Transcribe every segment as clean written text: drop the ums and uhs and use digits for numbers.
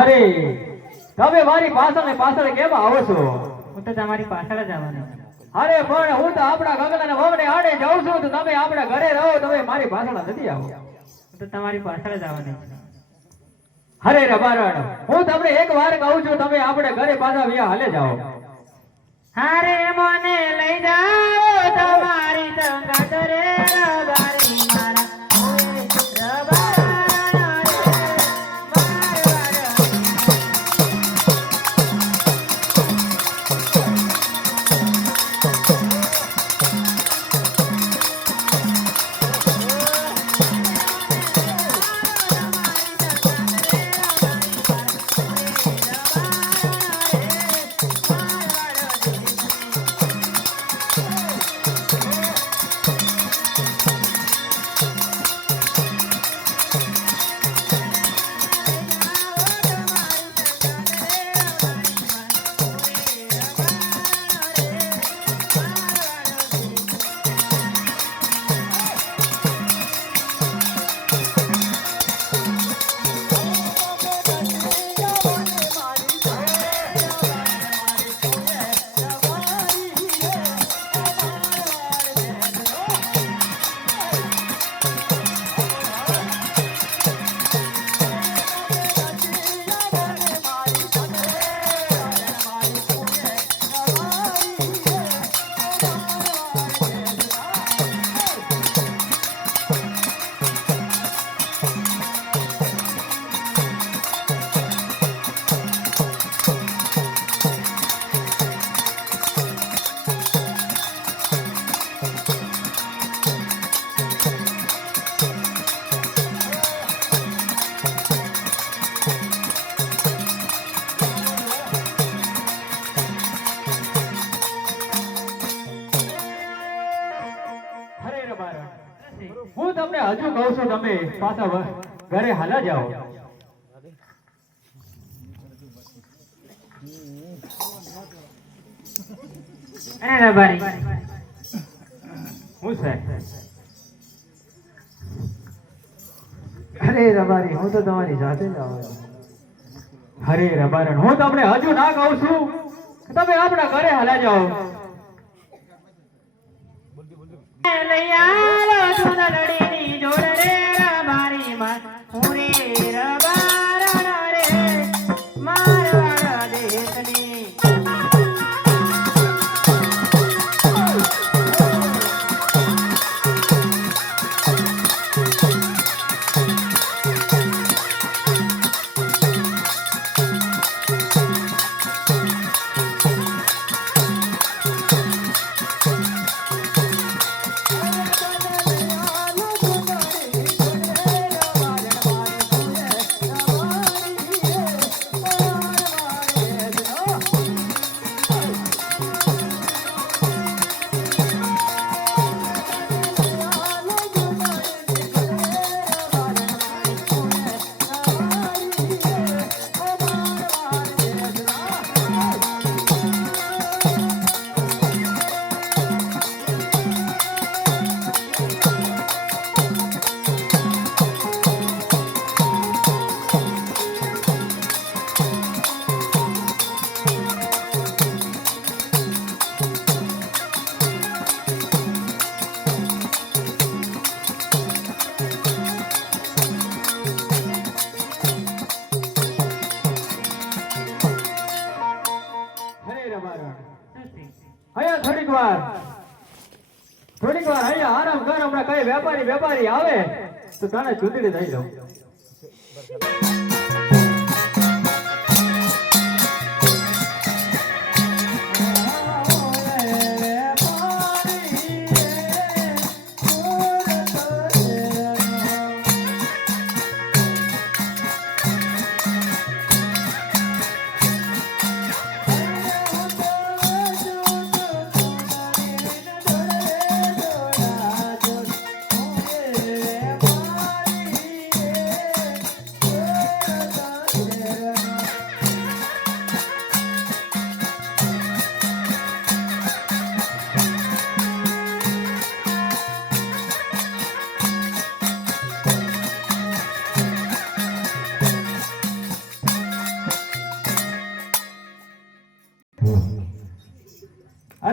અરે તમે મારી પાછળ ને પાછળ કેમ આવો છો? હું તો તમારી પાછળ જ આવવાનો છું. અરે પણ હું તો આપણા ગગલા ને વગડે આડે જાઉં છું તો તમે આપણા ઘરે રહો, તમે મારી પાછળ નથી આવો. હું તો તમારી પાછળ જ આવવાનો છું. અરે રબારણ, હું તમને એક વાર કહું છું, તમે આપણે ઘરે પાછા વ્યા હાલે જાઓ. હારે મને લઈ જાઓ તમારી સંગત રે રબારી મારા ઓય રબારા રે હું તમને હજુ કહું છું, તમે પાછા ઘરે હાલા જાઓ. અરે રબારી હું છે? અરે રબારી, હું તો તમારી સાથે જ આવવાનો. અરે રબારણ, હું તમને હજુ ના કહું છું, તમે આપણા ઘરે હાલા જાઓ. લઈ આલો સુંદરડીની જોડ રે રબારી માં હું રે રબારા રે મારવાડા દેશની થોડીક વાર અહીંયા આરામ કર. હમણાં કઈ વેપારી આવે તો તને ચૂંટણી થઈ જાઉં.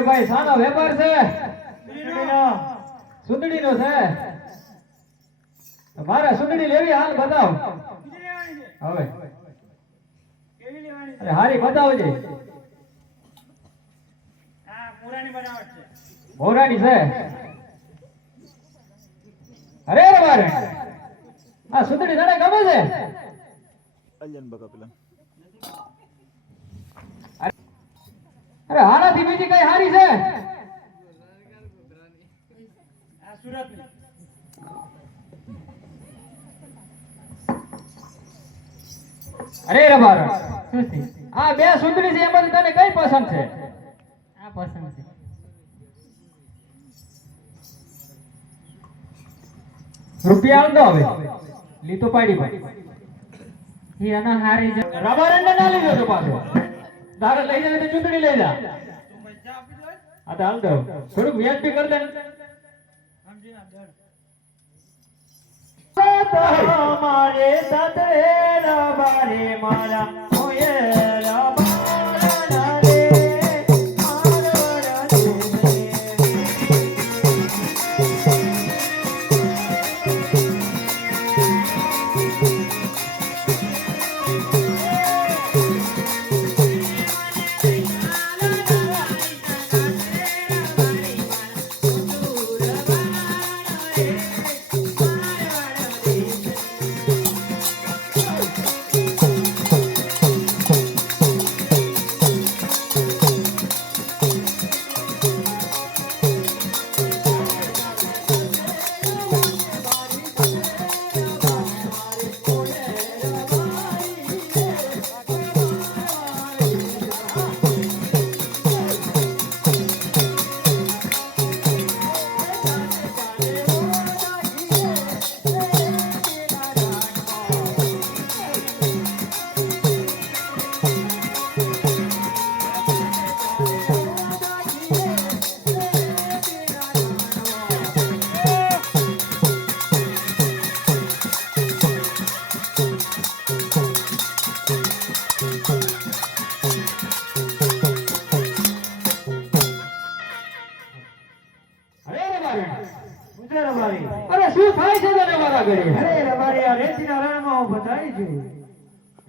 અરે ભાઈ સાનો વેપાર છે સુંદડીનો. સુંદડીનો છે મારે સુંદડી લેવી હાલ બતાવ હવે કેવી લેવાની છે? અરે હારી બતાવજે આ પુરાણી બનાવટ છે. મોરાની છે અરે રબારે આ સુંદડી તને ગમે છે અરે હારાથી બીજી કઈ હારી છે આ સુરતની. અરે રબારે શું છે? આ બે સુંદડી છે એમાંથી તને કઈ પસંદ છે આ પસંદ છે. રૂપિયા આલ દો હવે લીધો પાડી ભાઈ હીરાનો હારી જ. રબારંડ ના લીધો તો પાછો તારે લઈ જાય તો ચૂંટણી લઈ જા આ તો હાલ દો થોડુંક વ્યાજબી કરી દે તમારે સાથે રબારે મારા ઓય રબારા રે મારવાડા દે. અરે રબારંડ ઉતરે રબારી. અરે શું થાય છે તને મારા ઘરે અરે રબારી આ રેતીના રણમાં હું બધાઈ છું.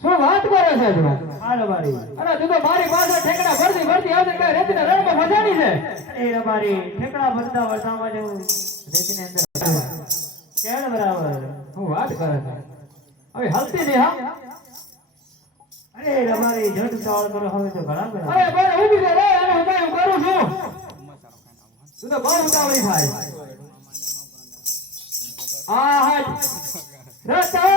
શું વાત કરે છે તું આ રબારી. અરે તું તો મારી પાસે ઠેકડા ભરતી ભરતી આવતી કઈ રેતીના રણમાં ફસાણી છે અરે રબારી ઠેકડા ભરતા વરસાદમાં જેવું રેતીની અંદર કેળ બરાબર. હું વાત કરે છે હવે હલતી નહીં હા અરે રબારી જડ ચાવળ કરો હવે તો ઘણા બધા. અરે બરે ઊભી રહે રે અને હું કઈ કરું છું તું તો બહુ ઉતાવળી થાય આ હાથ રતા